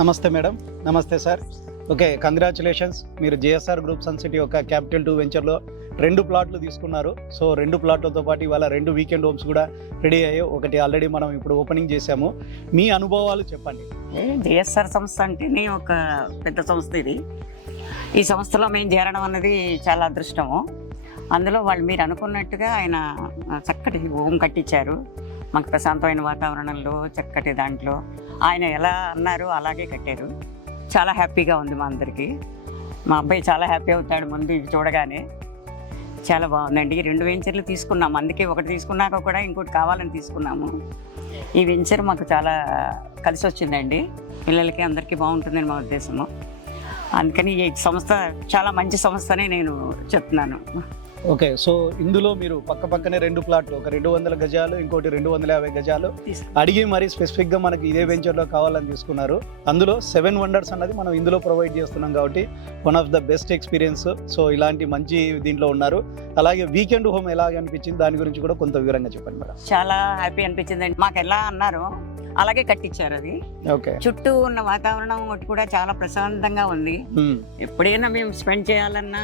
నమస్తే మేడం. నమస్తే sir. Okay, congratulations. మీరు జేఎస్ఆర్ గ్రూప్ సన్ సిటీ యొక్క క్యాపిటల్ 2 వెంచర్లో 2 ప్లాట్లు తీసుకున్నారు. సో 2 ప్లాట్లతో పాటు ఇవాళ 2 వీకెండ్ హోమ్స్ కూడా రెడీ అయ్యాయి. ఒకటి ఆల్రెడీ మనం ఇప్పుడు ఓపెనింగ్ చేశాము. మీ అనుభవాలు చెప్పండి. జేఎస్ఆర్ సంస్థ అంటేనే ఒక పెద్ద సంస్థ ఇది. ఈ సంస్థలో మేము చేరడం అన్నది చాలా అదృష్టము. అందులో వాళ్ళు మీరు అనుకున్నట్టుగా ఆయన చక్కటి హోమ్ కట్టించారు. మాకు ప్రశాంతమైన వాతావరణంలో చక్కటి దాంట్లో ఆయన ఎలా అన్నారో అలాగే కట్టారు. చాలా హ్యాపీగా ఉంది మా అందరికీ. మా అబ్బాయి చాలా హ్యాపీ అవుతాడు ముందు ఇది చూడగానే. చాలా బాగుందండి. 2 వెంచర్లు తీసుకున్నాము. అందుకే ఒకటి తీసుకున్నాక కూడా ఇంకోటి కావాలని తీసుకున్నాము. ఈ వెంచర్ మాకు చాలా కలిసి వచ్చిందండి. పిల్లలకి అందరికీ బాగుంటుందని మా ఉద్దేశము. అందుకని ఈ సంస్థ చాలా మంచి సంస్థనే నేను చెప్తున్నాను. ఓకే, సో ఇందులో మీరు పక్కనే 2 ప్లాట్లు, ఒక 200 గజాలు, ఇంకోటి 250 గజాలు అడిగి మరి స్పెసిఫిక్గా మనకి ఇదే వెంచర్లో కావాలని తీసుకున్నారు. అందులో 7 వండర్స్ అన్నది మనం ఇందులో ప్రొవైడ్ చేస్తున్నాం కాబట్టి one of the best experience. So ఇలాంటి మంచి దీంట్లో ఉన్నారు. అలాగే వీకెండ్ హోమ్ ఎలా అనిపించింది దాని గురించి కూడా కొంత వివరంగా చెప్పండి మేడం. చాలా హ్యాపీ అనిపించిందండి. మాకు ఎలా అన్నారు అలాగే కట్టించారు. అది ఓకే, చుట్టూ ఉన్న వాతావరణం ఒకటి కూడా చాలా ప్రశాంతంగా ఉంది. ఎప్పుడైనా మేము స్పెండ్ చేయాలన్నా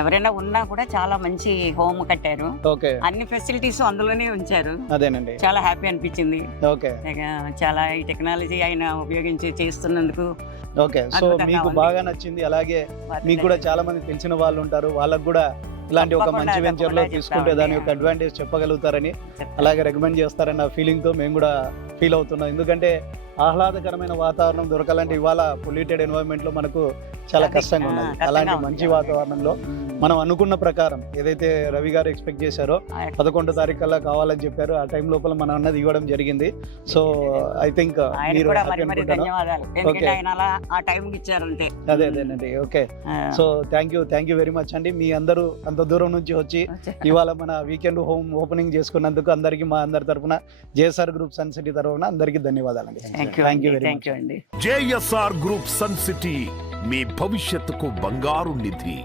ఎవరైనా ఉన్నా కూడా చాలా మంచి హోమ్ కట్టారు. ఓకే, అన్ని ఫెసిలిటీస్ అందులోనే ఉంచారు. అదేనండి, చాలా హ్యాపీ అనిపించింది. ఓకే, చాలా ఈ టెక్నాలజీ ఆయన ఉపయోగించి చేస్తున్నందుకు ఓకే. సో మీకు బాగా నచ్చింది. అలాగే మీకు కూడా చాలా మంది తెలిసిన వాళ్ళు ఉంటారు, వాళ్ళకు కూడా ఇలాంటి ఒక మంచి వెంచర్ లో తీసుకుంటే దాని యొక్క అడ్వాంటేజ్ చెప్పగలుగుతారని, అలాగే రికమెండ్ చేస్తారన్న ఫీలింగ్ తో మేము కూడా ఫీల్ అవుతున్నాం. ఎందుకంటే ఆహ్లాదకరమైన వాతావరణం దొరకాలంటే ఇవాళ పొల్యూటెడ్ ఎన్వైరన్మెంట్ లో మనకు చాలా కష్టంగా ఉన్నది. అలాంటి మంచి వాతావరణంలో మనం అనుకున్న ప్రకారం ఏదైతే రవి గారు ఎక్స్పెక్ట్ చేశారో 11వ తారీఖు కల్లా కావాలని చెప్పారు, ఆ టైం లోపల మనం అన్నది ఇవ్వడం జరిగింది. సో ఐ థింక్ మీరు అదేనండి. Okay, so thank you very much అండి. మీ అందరూ అంత దూరం నుంచి వచ్చి ఇవాళ మన వీకెండ్ హోమ్ ఓపెనింగ్ చేసుకున్నందుకు అందరికీ మా అందరి తరఫున జేఎస్ఆర్ గ్రూప్ సన్ సిటీ తరఫున అందరికీ ధన్యవాదాలండి. Thank you very much. JSR group Sun City మీ భవిష్యత్తుకు బంగారు నిధి.